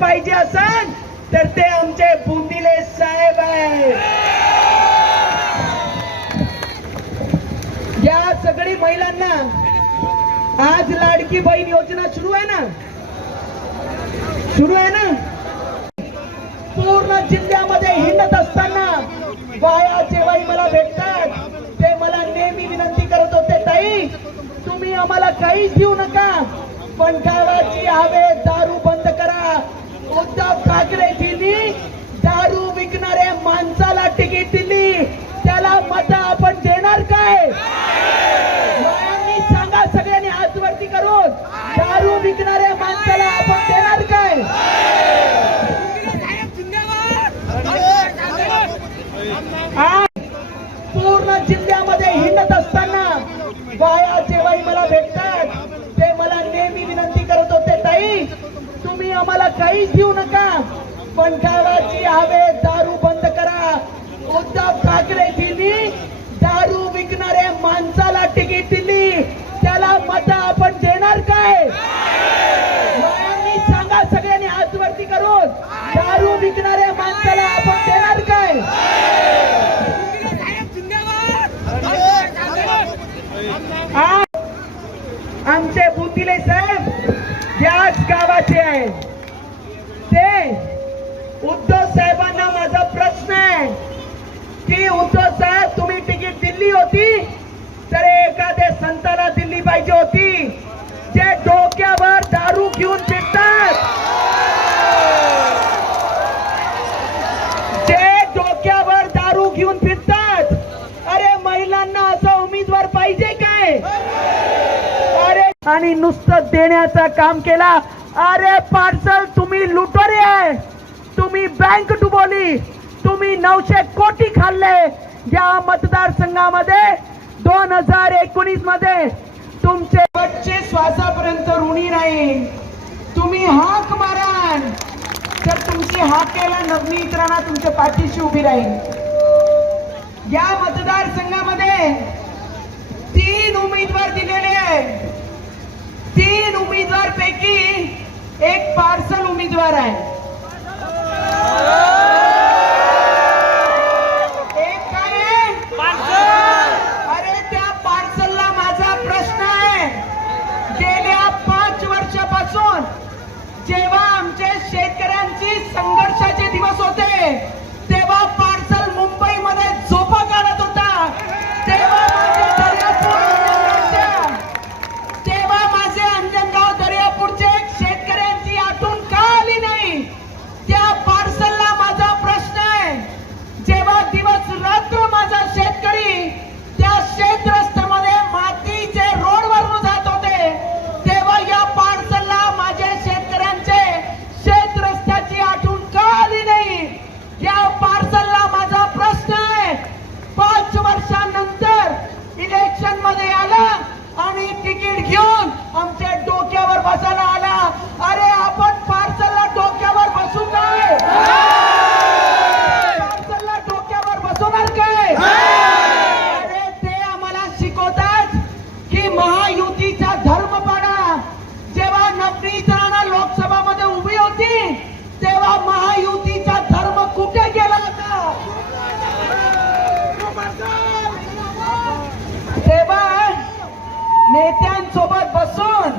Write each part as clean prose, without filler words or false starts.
पाहिजे असेल तर ते आमचे बुंदिले साहेब आहेत. या सगळी महिलांना आज लाडकी बहीण योजना सुरू आहे ना, पूर्ण जिल्ह्यामध्ये हिंडत असताना बाया जेव्हाही मला भेटतात ते मला नेहमी विनंती करत होते, ताई तुम्ही आम्हाला काहीच देऊ नका पण गावाची हवे दारू बंद करा. उद्धव ठाकरेजींनी दारू विकणाऱ्या माणसाला तिकीट दिली, त्याला मत आपण देणार काय? सांगा सगळ्यांनी हात वरती करून, दारू विकणाऱ्या माणसाला आपण देणार काय? पूर्ण जिल्ह्यामध्ये हिंडत असताना बाया जेव्हाही मला भेटतात ते मला नेहमी विनंती करत होते, ताई तुम्ही आम्हाला काहीच देऊ नका पण गावाची हवे दारू बंद करा. उद्धव ठाकरेजींनी दारू विकणाऱ्या माणसाला तिकीट दिली, त्याला मत आपण देणार काय? सांगा सगळ्यांनी हात वरती करून, दारू विकणाऱ्या माणसाला आपण देणार काय? आमचे बुंदिले साहेब याच गावाचे आहेत. ते उद्धव साहेबांना माझा प्रश्न आहे की उद्धव साहेब तुम्ही तिकीट दिली होती तर एखाद्या संताला दिली पाहिजे होती जे डोक्यावर दारू घेऊन फिरतात, जे डोक्यावर दारू घेऊन फिरतात. अरे महिलांना असा उमेदवार पाहिजे काय? अरे आणि नुसतं देण्याचं काम केला. अरे पार्सल तुम्ही लुटारे आहे, तुम्ही बँक डुबवली, तुम्ही 900 कोटी खाल्ले. या मतदारसंघामध्ये 2019 मध्ये तुमचे बच्चे श्वासापर्यंत ऋणी नाही. तुम्ही हाक माराल तर तुमची हाकेला नवनीत राणा तुमच्या पाठीशी उभी राहील. या मतदारसंघामध्ये 3 उमेदवार दिलेले आहेत. 3 उमेदवार पैकी एक पार्सल उमेदवार आहे. एक काय आहे? अरे त्या पार्सलला माझा प्रश्न आहे. गेल्या 5 वर्षापासून जेव्हा आमच्या शेतकऱ्यांची संघर्षाचे दिवस होते तेव्हा पार्सल मुंबईमध्ये झोपा काढत होता. तेव्हा माझे अंजनगाव दर्यापूरचे शेतकऱ्यांची आठवण का आली नाही? त्या पार्सलला माझा प्रश्न आहे. जेव्हा दिवस रात्र माझा शेतकरी त्या शेत रस्त्यामध्ये मातीचे रोडवरून जात होते तेव्हा या पार्सलला माझ्या शेतकऱ्यांचे शेत रस्त्याची आठवण का आली नाही? या पार्सलला माझा प्रश्न आहे. 5 वर्षांनंतर इलेक्शन मध्ये आला आणि तिकीट घेऊन आमच्या डोक्यावर बसायला आला. अरे आपण पार्सलला डोक्यावर बसू काय? पार्सलला डोक्यावर बसवणार काय? अरे ते आम्हाला शिकवतात की महायुतीचा धर्म पाळा. जेव्हा नवनीत राणा लोकसभामध्ये उभी होती तेव्हा महायुतीचा धर्म कुठे गेला होता? तेव्हा नेत्यांसोबत बसून,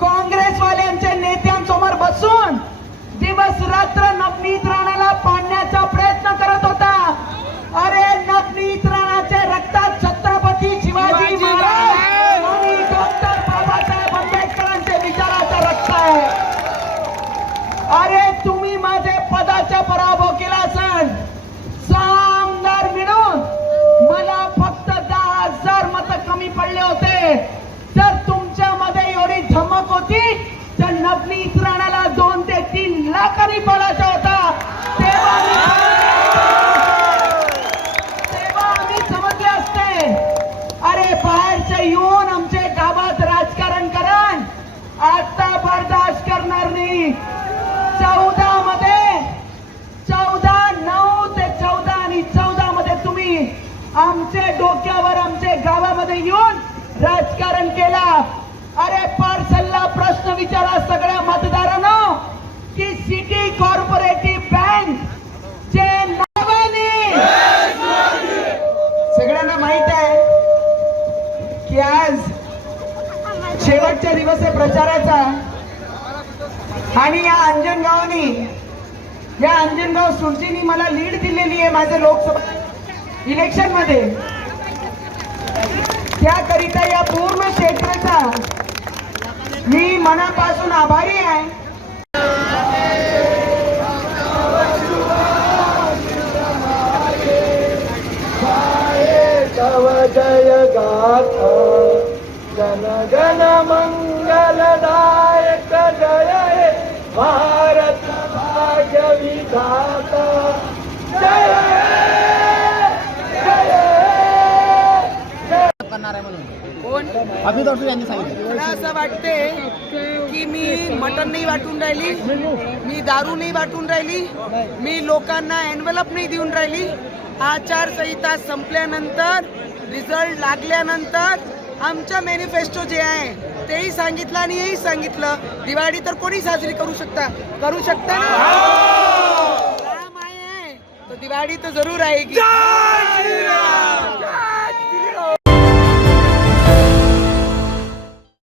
काँग्रेसवाल्यांच्या नेत्यांसमोर बसून दिवस रात्र नवनीत राणाला पाडण्याचा प्रयत्न करत होता. अरे नवनीत राणाच्या रक्तात छत्रपती शिवाजी महाराज आणि डॉक्टर बाबासाहेब आंबेडकरांच्या विचाराचा रक्त आहे. अरे तुम्ही माझे पदाचा पराभव केला असेल. 6 आमदार मिळून मला फक्त 10,000 मत कमी पडले होते. जर तुमच्यामध्ये एवढी धमक होती तर नवनीत राणाला 2 ते 3 लाखांनी पडायचा होता. तेव्हा आम्ही समजले असते. अरे बाहेरचे येऊन आमच्या गावात राजकारण करण आता बर्दाश्त करणार नाही. 14 मध्ये 9 ते 14 आणि 14 मध्ये तुम्ही आमचे डोक्यावर आमच्या गावामध्ये येऊन राजकारण केला. अरे पार्सलला प्रश्न विचारा सगळ्या मतदारांना की सिटी कॉर्पोरेटिव्ह बँक चे नावाने सगळ्यांना माहित आहे की आज शेवटचा दिवस आहे प्रचाराचा आणि या अंजनगाव सुरजीनी मला लीड दिलेली आहे माझ्या लोकसभा इलेक्शन मध्ये. त्याकरिता या पूर्ण क्षेत्राचा मी मनापासून आभारी आहे. जय गाथा जन गण मंगलदायक जय हे भारत भाग्य विधाता जय यांनी सांगितलं. मला असं वाटते की मी मटण नाही वाटून राहिली, मी दारू नाही वाटून राहिली, मी लोकांना एनव्हलप नाही देऊन राहिली. आचारसंहिता संपल्यानंतर रिझल्ट लागल्यानंतर आमचं मॅनिफेस्टो जे आहे तेही सांगितलं आणि हेही सांगितलं. दिवाळी तर कोणी साजरी करू शकता ना. राम आहे तो दिवाळी तो जरूर आएगी.